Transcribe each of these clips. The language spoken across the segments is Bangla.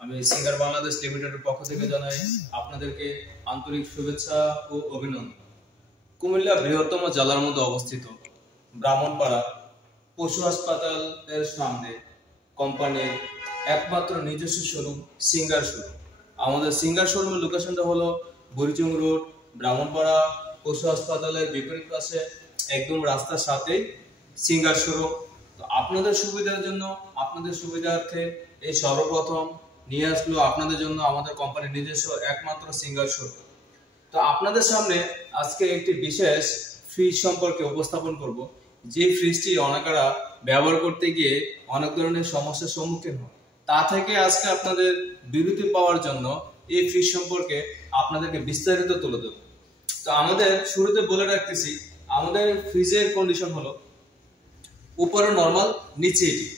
আমি সিঙ্গার বাংলাদেশ লিমিটেডের পক্ষ থেকে জানাই আপনাদেরকে আন্তরিক শুভেচ্ছা ও অভিনন্দন। কুমিল্লা বৃহত্তম জেলার মধ্যে অবস্থিত ব্রাহ্মণপাড়া পশু হাসপাতালের সামনে কোম্পানির একমাত্র নিজস্ব শোরুম সিঙ্গার শোরুম। আমাদের সিঙ্গার শোরুমের লোকেশনটা হলো বুড়িচং রোড, ব্রাহ্মণপাড়া পশু হাসপাতালের বিপরীত পাশে, একদম রাস্তার সাথেই সিঙ্গার শোরুম। তো আপনাদের সুবিধার জন্য, আপনাদের সুবিধার্থে এই সর্বপ্রথম নিয়ে আসলো আপনাদের জন্য আমাদের কোম্পানির নিজস্ব একমাত্র সিঙ্গার শোরুম। তো আপনাদের সামনে আজকে একটি বিশেষ ফ্রিজ সম্পর্কে উপস্থাপন করব, যে ফ্রিজটি অনেকেরা ব্যবহার করতে গিয়ে অনেক ধরনের সমস্যার সম্মুখীন হয়। তা থেকে আজকে আপনাদের বিরতি পাওয়ার জন্য এই ফ্রিজ সম্পর্কে আপনাদেরকে বিস্তারিত তুলে দেব। তো আমাদের শুরুতে বলে রাখতেছি, আমাদের ফ্রিজের কন্ডিশন হলো উপরে নরমাল, নিচে এটি।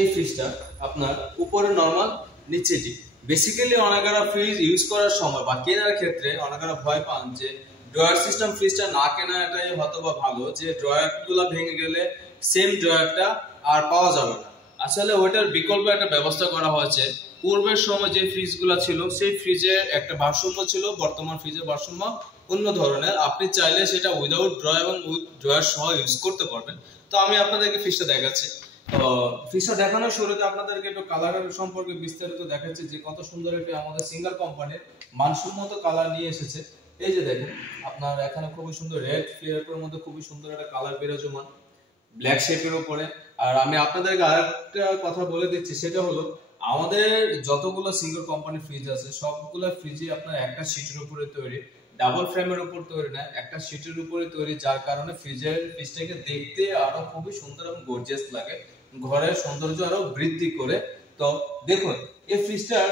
এই ফ্রিজটা আপনার উপরে নরমাল, নিচে এটি। বেসিক্যালি অনেকেরা ফ্রিজ ইউজ করার সময় বা কেনার ক্ষেত্রে অনেকেরা ভয় পান যে ড্রয়ার সিস্টেম ফ্রিজটা না কেনা এটাই হয়তো বা ভালো, যে ড্রয়ারগুলো ভেঙে গেলে সেম ড্রয়ারটা আর পাওয়া যাবে না। আসলে ওইটার বিকল্প একটা ব্যবস্থা করা হয়েছে। পূর্বের সময় যে ফ্রিজগুলো ছিল সেই ফ্রিজের একটা ভারসাম্য ছিল, বর্তমান ফ্রিজের ভারসাম্য অন্য ধরনের। আপনি চাইলে সেটা উইদাউট ড্রয়ার এবং উইথ ড্রয়ার সহ ইউজ করতে পারবেন। তো আমি আপনাদেরকে ফ্রিজটা দেখাচ্ছি। তো ফ্রিজটা দেখানোর শুরুতে আপনাদেরকে একটু কালারের সম্পর্কে বিস্তারিত দেখাচ্ছি, যে কত সুন্দর একটি আমাদের সিঙ্গার কোম্পানির মানসম্মত কালার নিয়ে এসেছে। এই যে দেখেন, আপনার এখানে খুবই সুন্দর রেড ফ্লেভারের মধ্যে খুবই সুন্দর একটা কালার বিরাজমান ব্ল্যাক শেপের উপরে। আর আমি আপনাদেরকে আরেকটা কথা বলে দিচ্ছি, সেটা হলো আমাদের যতগুলো সিঙ্গার কোম্পানি ফ্রিজ আছে সবগুলো ফ্রিজই আপনার একটা শীটের উপরে তৈরি, ডাবল ফ্রেমের উপর তৈরি না, একটা শীটের উপরে তৈরি, যার কারণে ফ্রিজটাকে দেখতে আরো খুবই সুন্দর এবং গর্জিয়াস লাগে, ঘরের সৌন্দর্য আরো বৃদ্ধি করে। তো দেখুন, এই ফ্রিজটার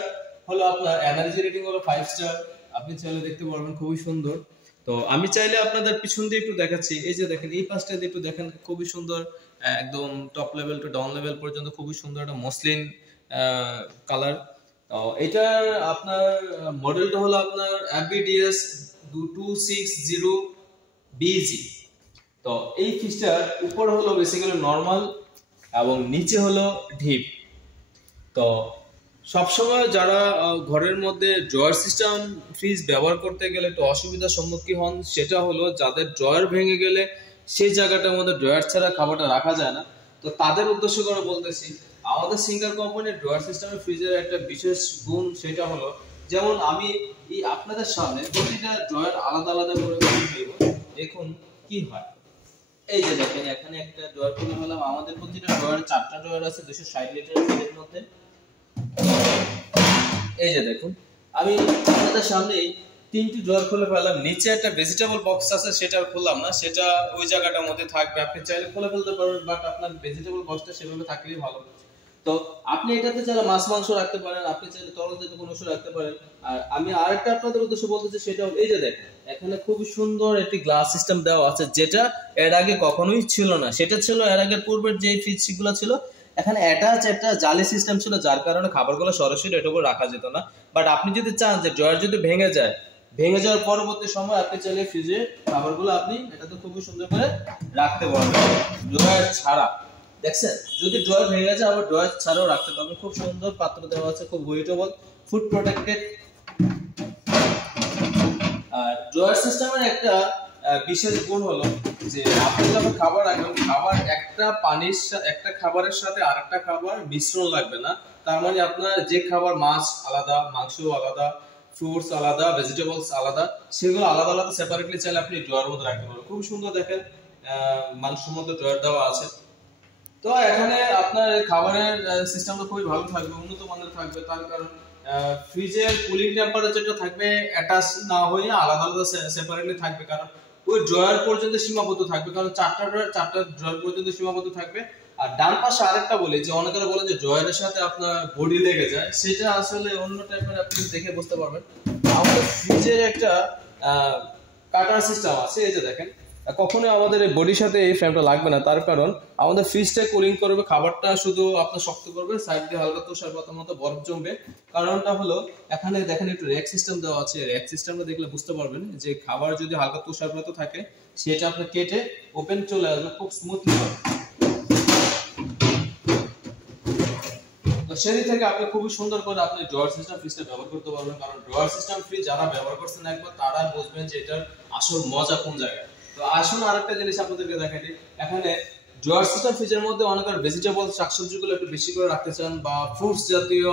হলো আপনার এনার্জি রেটিং হলো 5 স্টার। আপনি চাইলে দেখতে পারবেন, খুবই সুন্দর। তো আমি চাইলে আপনাদের পিছন দিয়ে একটু দেখাচ্ছি। এই যে দেখেন, এই পাশটা দিয়ে একটু দেখেন, খুবই সুন্দর, একদম top level to down level পর্যন্ত খুবই সুন্দর একটা মসলিন কালার। তো এটার আপনার মডেলটা হলো আপনার FBDS 260BG। তো এই ফ্রিজটার উপর হলো বেসিক্যালি নরমাল এবং নিচে হলো ডিপ। তো সবসময় যারা ঘরের মধ্যে ড্রয়ার সিস্টেম ফ্রিজ ব্যবহার করতে গেলে একটু অসুবিধার সম্মুখীন হন, সেটা হলো যাদের ড্রয়ার ভেঙে গেলে সেই জায়গাটার মধ্যে ড্রয়ার ছাড়া খাবারটা রাখা যায় না। তো তাদের উদ্দেশ্য করে বলতেছি, আমাদের সিঙ্গার কোম্পানির ড্রয়ার সিস্টেমের ফ্রিজের একটা বিশেষ গুণ, সেটা হলো যেমন আমি এই আপনাদের সামনে প্রতিটা ড্রয়ার আলাদা আলাদা করে ফেলবো। দেখুন কি হয়। এই যে দেখেন, এখানে একটা ড্রয়ার খুলে ফেললাম। আমাদের প্রতিটা ড্রয়ারে 4টা ড্রয়ার আছে 260 লিটারের ফ্রিজের মধ্যে। এই যে দেখুন, আমি আপনাদের সামনে 3টি ড্রয়ার খুলে ফেললাম। নিচে একটা ভেজিটেবল বক্স আছে, সেটা খুললাম না, সেটা ওই জায়গাটার মধ্যে থাকবে। আপনি চাইলে খুলে ফেলতে পারবেন, বাট আপনার ভেজিটেবল বক্সটা সেভাবে থাকলেই ভালো। তো আপনি এটাতে চাইলে মাছ মাংস রাখতে পারেন, আপনি চাইলে তরল জাতীয় কোনো কিছু রাখতে পারেন। আর আমি আরেকটা আপনাদের উদ্দেশ্যে বলতেছি, সেটা হলো এই যে দেখেন, এখানে খুবই সুন্দর একটি গ্লাস সিস্টেম দেওয়া আছে, যেটা এর আগে কখনোই ছিল না। সেটা ছিল এর আগের পূর্বের যে ফ্রিজগুলো ছিল, এখানে অ্যাটাচ একটা জালি সিস্টেম ছিল, যার কারণে খাবারগুলো সরাসরি এটার উপর রাখা যেত না। বাট আপনি যদি চান যে ড্রয়ার যদি ভেঙে যাওয়ার পরবর্তী সময় আপনি চাইলে ফ্রিজে খাবারগুলো আপনি এটাতে খুবই সুন্দর করে রাখতে পারবেন ড্রয়ার ছাড়া। দেখছেন, যদি ড্রয়ার ভেঙে যায় আবার ড্রয়ার ছাড়াও রাখতে পারবেন। খুব সুন্দর পাত্র দেওয়া আছে, খুব ওয়েটেবল, ফুড প্রোটেক্টেড। আর ড্রয়ার সিস্টেমের একটা বিশেষ গুণ হলো যে আপনি যখন খাবার রাখবেন, খাবার একটা খাবারের সাথে আরেকটা খাবার মিশ্রণ লাগবে না। তার মানে আপনার যে খাবার, মাছ আলাদা, মাংস আলাদা, ফ্রুটস আলাদা, ভেজিটেবলস আলাদা, সেগুলো আলাদা আলাদা সেপারেটলি চাইলে আপনি ড্রয়ার মধ্যে রাখতে পারবেন। খুব সুন্দর দেখেন, মানসম্মত ড্রয়ার দেওয়া আছে। তো এখানে আপনার খাবারের সিস্টেমটা খুবই ভালো থাকবে, উন্নত মানের থাকবে। তার কারণ ফ্রিজের কুলিং টেম্পারেচারটা থাকবে অ্যাটাচ না হয়ে আলাদা আলাদা সেপারেটলি থাকবে, কারণ ওই ড্রয়ার পর্যন্ত সীমাবদ্ধ থাকবে, কারণ 4টা ড্রয়ার পর্যন্ত সীমাবদ্ধ থাকবে। আর ডান পাশে আরেকটা বলি, যে অনেকেরা বলে যে ড্রয়ারের সাথে আপনার বডি লেগে যায়, সেটা আসলে অন্য টাইপের, আপনি দেখে বুঝতে পারবেন। আমাদের ফ্রিজের একটা কাটার সিস্টেম আছে। এই যে দেখেন, কখনো আমাদের এই বডির সাথে এই ফ্রেমটা লাগবে না, তার কারণ আমাদের ফ্রিজটা কুলিং করবে, খাবারটা শুধু আপনার শক্ত করবে, সাইড দিয়ে হালকা তুষারপাতের মতো বরফ জমবে। কারণটা হলো এখানে দেখেন একটু র্যাক সিস্টেম দেওয়া আছে। র্যাক সিস্টেমটা দেখলে বুঝতে পারবেন যে খাবার যদি হালকা তুষারপাত থাকে, সেটা আপনি কেটে ওপেন চলে আসবে খুব স্মুথলি। তো তো সেদিক থেকে আপনি খুবই সুন্দর করে আপনি ড্রয়ার সিস্টেম ফ্রিজটা ব্যবহার করতে পারবেন, কারণ ড্রয়ার সিস্টেম ফ্রিজ যারা ব্যবহার করছেন একবার তারা বুঝবেন যে এটার আসল মজা কোন জায়গায়। তো আসুন আরেকটা জিনিস আপনাদেরকে দেখাই দিই। এখানে ড্রয়ার সিস্টেম ফ্রিজের মধ্যে অনেকের ভেজিটেবল শাকসবজিগুলো একটু বেশি করে রাখতে চান বা ফ্রুটস জাতীয়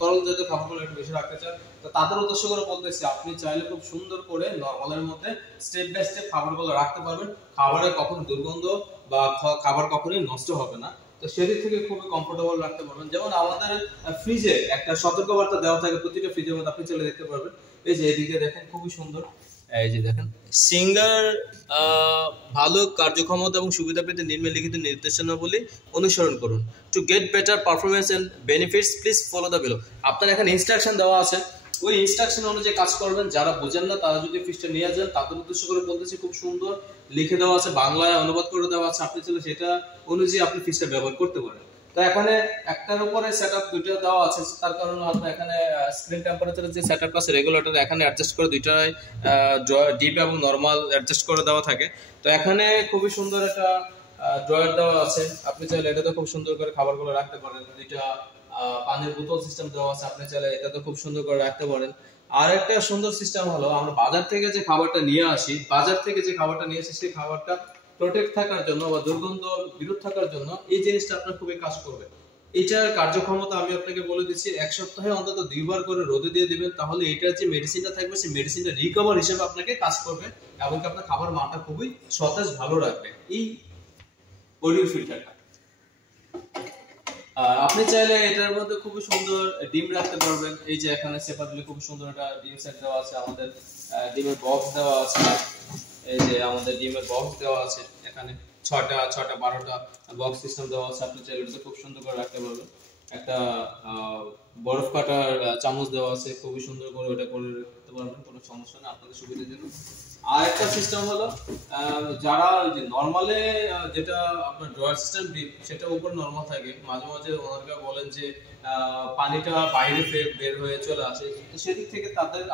তরল জাতীয় খাবারগুলো একটু বেশি রাখতে চান, তো তাদের উদ্দেশ্য করে বলতেছি আপনি চাইলে খুব সুন্দর করে নরমালের মধ্যে স্টেপ বাই স্টেপ খাবারগুলো রাখতে পারবেন। খাবারে কখনো দুর্গন্ধ বা খাবার কখনোই নষ্ট হবে না। তো সেদিক থেকে খুবই কমফোর্টেবল রাখতে পারবেন। যেমন আমাদের ফ্রিজে একটা সতর্কবার্তা দেওয়া থাকে প্রতিটা ফ্রিজের মধ্যে, আপনি চলে দেখতে পারবেন। এই যে এদিকে দেখেন খুবই সুন্দর, এই যে দেখেন সিঙ্গার ভালো কার্যক্ষমতা এবং সুবিধা পেতে নিম্নলিখিত নির্দেশনাবলী অনুসরণ করুন। To get better performance and benefits please follow the below. আপনার এখানে ইনস্ট্রাকশন দেওয়া আছে, ওই ইনস্ট্রাকশন অনুযায়ী কাজ করবেন। যারা বুঝেন না তারা যদি ফ্রিজটা নিয়ে যান, তাদের উদ্দেশ্য করে বলতেছি খুব সুন্দর লিখে দেওয়া আছে, বাংলায় অনুবাদ করে দেওয়া আছে, আপনি চলে সেটা অনুযায়ী আপনি ফ্রিজটা ব্যবহার করতে পারেন। তো এখানে একটার উপরে সেটআপ দুটো দেওয়া আছে, তার কারণে আপনার এখানে স্ক্রিন টেম্পারেচারের যে সেটআপটা আছে রেগুলেটর এখানে অ্যাডজাস্ট করে দুইটাই ডিপ এবং নরমাল অ্যাডজাস্ট করে দেওয়া থাকে। তো এখানে খুবই সুন্দর একটা ড্রয়ার দেওয়া আছে, আপনি চাইলে এটাতে খুব সুন্দর করে খাবারগুলো রাখতে পারেন। দুইটা পানির বোতল সিস্টেম দেওয়া আছে, আপনি চাইলে এটাতে খুব সুন্দর করে রাখতে পারেন। আর একটা সুন্দর সিস্টেম হলো আমরা বাজার থেকে যে খাবারটা নিয়ে আসি সেই খাবারটা প্রোটেক্ট থাকার জন্য বা দুর্গন্ধ বিরোধ থাকার জন্য এই জিনিসটা আপনার খুবই কাজ করবে। এটার কার্যক্ষমতা আমি আপনাকে বলে দিচ্ছি, এক সপ্তাহে অন্তত 2 বার করে রোদে দিয়ে দিবেন, তাহলে এটার যে মেডিসিনটা থাকবে সেই মেডিসিনটা রিকভার হিসেবে আপনাকে কাজ করবে এবং আপনার খাবার মানটা খুবই সতেজ ভালো রাখবে এই অডিও ফিল্টারটা। আপনি চাইলে এটার মধ্যে খুব সুন্দর ডিম রাখতে পারবেন। এই যে এখানে সেপারেটলি খুব সুন্দর একটা ডিম সেট দেওয়া আছে, আমাদের ডিমের বক্স দেওয়া আছে, এই যে আমাদের ডিমের বক্স দেওয়া আছে, এখানে 6টা 12টা বক্স সিস্টেম দেওয়া আছে, আপনি চাইলে এটা খুব সুন্দর করে রাখতে পারবেন। একটা বরফ কাটার চামচ দেওয়া আছে, খুবই সুন্দর করে ওটা করে রাখতে পারবেন, কোনো সমস্যা নেই আপনাদের সুবিধার জন্য। আর একটা সিস্টেম হলো যারা ওই যে নরমালে যেটা আপনার ড্রয়ার সিস্টেম ডিপ সেটা উপর নরমাল থাকে, মাঝে মাঝে ওনারা বলেন যে পানিটা বাইরে বের হয়ে চলে আসে, তো সেদিক থেকে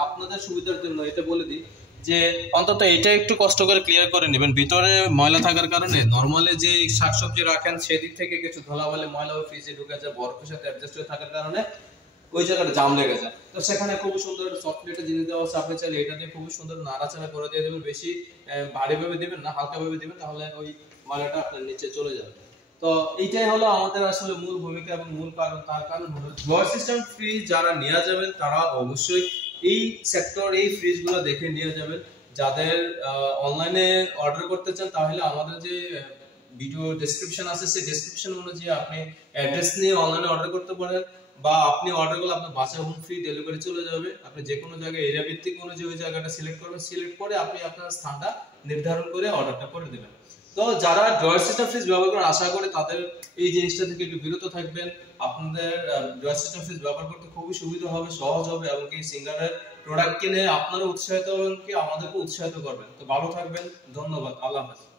আপনাদের সুবিধার জন্য এটা বলে দিই যে অন্তত এটা একটু কষ্ট করে ক্লিয়ার করে নেবেন। ভিতরে ময়লা থাকার কারণে নরমালে যে শাকসবজি রাখেন সেদিক থেকে কিছু ধুলাবালি ময়লা ফ্রিজে ঢুকে যায়, বরফের সাথে অ্যাডজাস্ট হয়ে থাকার কারণে ওই জায়গাটা জাম লেগে যায়। তো সেখানে খুব সুন্দর সফটওয়্যারটা জিনিস দেওয়া আছে, আপনি চাইলে এটা দিয়ে খুব সুন্দর নাড়াচাড়া করে দিয়ে দেবেন, বেশি ভারী ভাবে দিবেন না, হালকা ভাবে দিবেন, তাহলে ওই ময়লাটা আপনার নিচে চলে যাবে। তো এইটাই হলো আমাদের আসলে মূল ভূমিকা এবং মূল কারণ। তার কারণ হলো ড্রয়ার সিস্টেম ফ্রিজ যারা নিয়ে যাবেন তারা অবশ্যই এই সেক্টর এই ফ্রিজগুলো দেখে নিয়ে যাবেন। যাদের অনলাইনে অর্ডার করতে চান তাহলে আমাদের যে ভিডিও ডেসক্রিপশন আছে সেই ডেসক্রিপশন অনুযায়ী আপনি অ্যাড্রেস নিয়ে অনলাইনে অর্ডার করতে পারেন, বা আপনি অর্ডারগুলো আপনার বাসায় হোম ফ্রি ডেলিভারি চলে যাবে। আপনি যে কোনো জায়গায় এরিয়া ভিত্তিক অনুযায়ী ওই জায়গাটা সিলেক্ট করবেন, সিলেক্ট করে আপনি আপনার স্থানটা নির্ধারণ করে অর্ডারটা করে দেবেন। তো যারা ড্রয়ার সিস্টেম ফ্রিজ ব্যবহার করেন আশা করি তাদের এই জিনিসটা থেকে একটু বিরত থাকবেন। আপনাদের ড্রয়ার সিস্টেম ফ্রিজ ব্যবহার করতে খুবই সুবিধা হবে, সহজ হবে, এবং কি সিঙ্গারের প্রোডাক্ট কিনে আপনারা উৎসাহিত হবেন, কি আমাদেরকে উৎসাহিত করবেন। তো ভালো থাকবেন, ধন্যবাদ, আল্লাহ হাফেজ।